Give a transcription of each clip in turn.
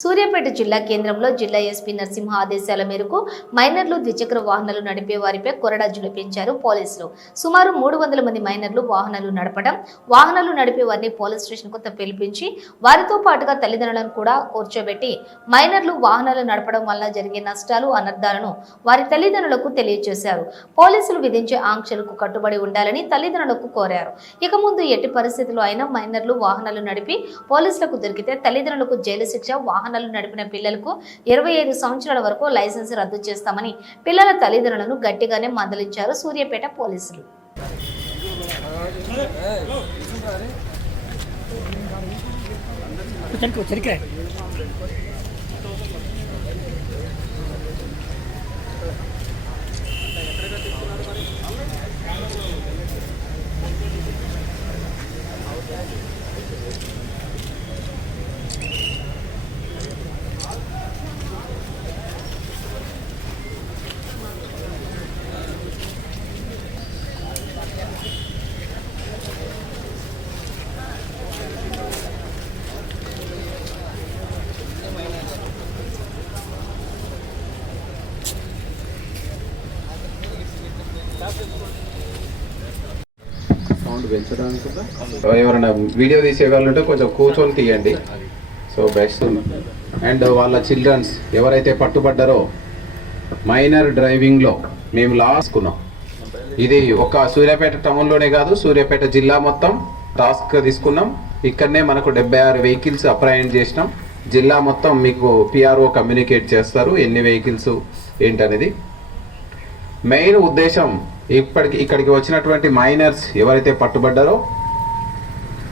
సూర్యాపేట జిల్లా కేంద్రంలో జిల్లా ఎస్పీ నరసింహ ఆదేశాల మేరకు మైనర్లు ద్విచక్ర వాహనాలు నడిపే వారిపై కొరడా జులిపించారు పోలీసులు. సుమారు మూడు వందల మంది మైనర్లు వాహనాలు నడపడం వాహనాలు నడిపే వారిని పోలీస్ స్టేషన్ కొంత పిలిపించి వారితో పాటుగా తల్లిదండ్రులను కూడా కూర్చోబెట్టి మైనర్లు వాహనాలు నడపడం వల్ల జరిగే నష్టాలు అనర్థాలను వారి తల్లిదండ్రులకు తెలియజేశారు పోలీసులు విధించే ఆంక్షలకు కట్టుబడి ఉండాలని తల్లిదండ్రులకు కోరారు. ఇక ముందు ఎట్టి పరిస్థితుల్లో అయినా మైనర్లు వాహనాలు నడిపి పోలీసులకు దొరికితే తల్లిదండ్రులకు జైలు శిక్ష వాహన వాహనాలు నడిపిన పిల్లలకు ఇరవై ఐదు సంవత్సరాల వరకు లైసెన్స్ రద్దు చేస్తామని పిల్లల తల్లిదండ్రులను గట్టిగానే మందలించారు సూర్యాపేట పోలీసులు. సౌండ్ పెంచడానికి ఎవరైనా వీడియో తీసే వాళ్ళు ఉంటే కొంచెం కూర్చొని తీయండి. సో బెస్ట్ అండ్ వాళ్ళ చిల్డ్రన్స్ ఎవరైతే పట్టుబడ్డారో మైనర్ డ్రైవింగ్లో మేము లాసుకున్నాం ఇది ఒక సూర్యాపేట టౌన్లోనే కాదు సూర్యాపేట జిల్లా మొత్తం. టాస్క్ తీసుకున్నాం. ఇక్కడనే మనకు డెబ్బై ఆరు వెహికల్స్ అప్రయాణ్ చేసినాం. జిల్లా మొత్తం మీకు పిఆర్ఓ కమ్యూనికేట్ చేస్తారు ఎన్ని వెహికల్స్ ఏంటనేది. మెయిన్ ఉద్దేశం ఇప్పటికి ఇక్కడికి వచ్చినటువంటి మైనర్స్ ఎవరైతే పట్టుబడ్డారో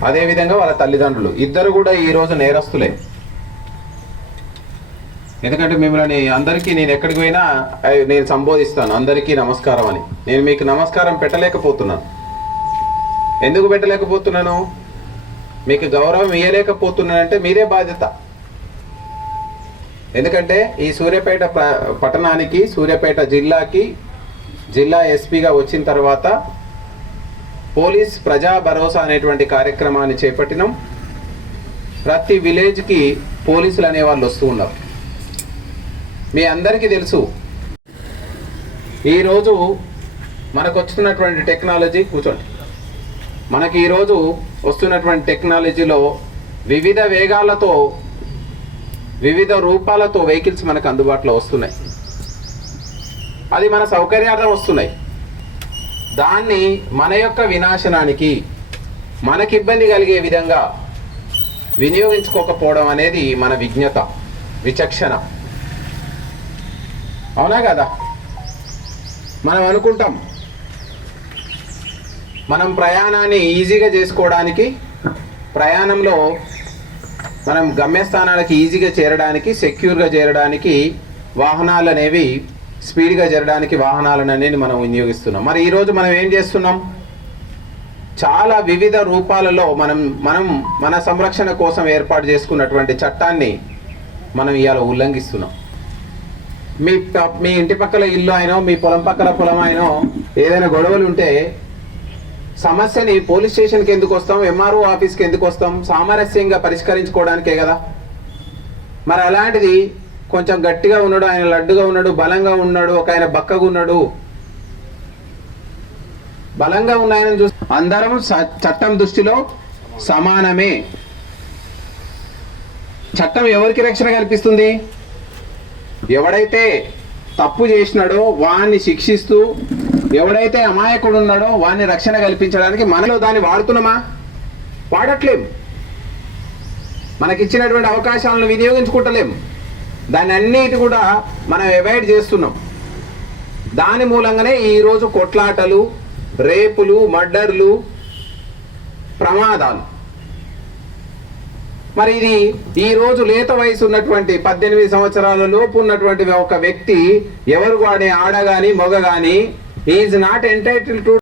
అదేవిధంగా వాళ్ళ తల్లిదండ్రులు. ఇద్దరు కూడా ఈరోజు నేరస్తులే. ఎందుకంటే మిమ్మల్ని అందరికీ నేను ఎక్కడికి పోయినా నేను సంబోధిస్తాను. అందరికీ నమస్కారం అని. నేను మీకు నమస్కారం పెట్టలేకపోతున్నాను. ఎందుకు పెట్టలేకపోతున్నాను? మీకు గౌరవం ఇవ్వలేకపోతున్నానంటే మీరే బాధ్యత. ఎందుకంటే ఈ సూర్యాపేట పట్టణానికి సూర్యాపేట జిల్లాకి జిల్లా ఎస్పీగా వచ్చిన తర్వాత పోలీస్ ప్రజా భరోసా అనేటువంటి కార్యక్రమాన్ని చేపట్టినాం. ప్రతి విలేజ్కి పోలీసులు అనేవాళ్ళు వస్తూ ఉన్నారు. మీ అందరికీ తెలుసు ఈరోజు మనకు వస్తున్నటువంటి టెక్నాలజీ కూర్చోండి. మనకి ఈరోజు వస్తున్నటువంటి టెక్నాలజీలో వివిధ వేగాలతో వివిధ రూపాలతో వెహికల్స్ మనకు అందుబాటులో వస్తున్నాయి. అది మన సౌకర్యార్థం వస్తున్నాయి. దాన్ని మన యొక్క వినాశనానికి మనకి ఇబ్బంది కలిగే విధంగా వినియోగించుకోకపోవడం అనేది మన విజ్ఞత విచక్షణ. అవునా కదా? మనం అనుకుంటాం మనం ప్రయాణాన్ని ఈజీగా చేసుకోవడానికి ప్రయాణంలో మనం గమ్యస్థానాలకి ఈజీగా చేరడానికి సెక్యూర్గా చేరడానికి వాహనాలు అనేవి స్పీడ్గా జరగడానికి వాహనాలను అనేది మనం వినియోగిస్తున్నాం. మరి ఈరోజు మనం ఏం చేస్తున్నాం? చాలా వివిధ రూపాలలో మనం మనం మన సంరక్షణ కోసం ఏర్పాటు చేసుకున్నటువంటి చట్టాన్ని మనం ఇవాళ ఉల్లంఘిస్తున్నాం. మీ మీ ఇంటి పక్కల ఇల్లు అయినో మీ పొలం పక్కల పొలం అయినో ఏదైనా గొడవలు ఉంటే సమస్యని పోలీస్ స్టేషన్కి ఎందుకు వస్తాం? ఎంఆర్ఓ ఆఫీస్కి ఎందుకు వస్తాం? సామరస్యంగా పరిష్కరించుకోవడానికే కదా. మరి అలాంటిది కొంచెం గట్టిగా ఉన్నాడు ఆయన లడ్డుగా ఉన్నాడు బలంగా ఉన్నాడు ఒక ఆయన బక్కగా ఉన్నాడు. బలంగా ఉన్న ఆయన అందరం చట్టం దృష్టిలో సమానమే. చట్టం ఎవరికి రక్షణ కల్పిస్తుంది? ఎవడైతే తప్పు చేసినాడో వాణ్ణి శిక్షిస్తూ ఎవడైతే అమాయకుడు ఉన్నాడో వాణ్ణి రక్షణ కల్పించడానికి మనలో దాన్ని వాడుతున్నామా? వాడట్లేం. మనకిచ్చినటువంటి అవకాశాలను వినియోగించుకుంటలేం. దాన్ని అన్నిటి కూడా మనం అవాయిడ్ చేస్తున్నాం. దాని మూలంగానే ఈరోజు కొట్లాటలు రేపులు మర్డర్లు ప్రమాదాలు. మరి ఇది ఈరోజు లేత వయసు ఉన్నటువంటి పద్దెనిమిది సంవత్సరాల లోపు ఉన్నటువంటి ఒక వ్యక్తి ఎవరు వాడే ఆడ గాని మగ గాని ఈజ్ నాట్ ఎంటైటిల్ టు